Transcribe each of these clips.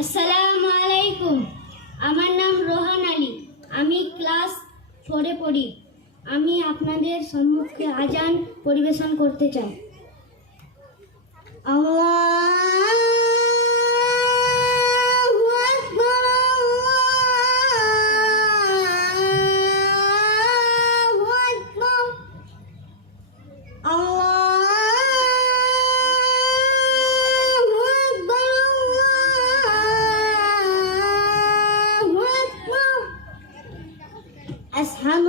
আসসালামু আলাইকুম। আমার নাম রোহান আলী। আমি ক্লাস ফোরে পড়ি। আমি আপনাদের সম্মুখে আজান পরিবেশন করতে চাই। আল্লাহু أشهد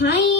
Hi.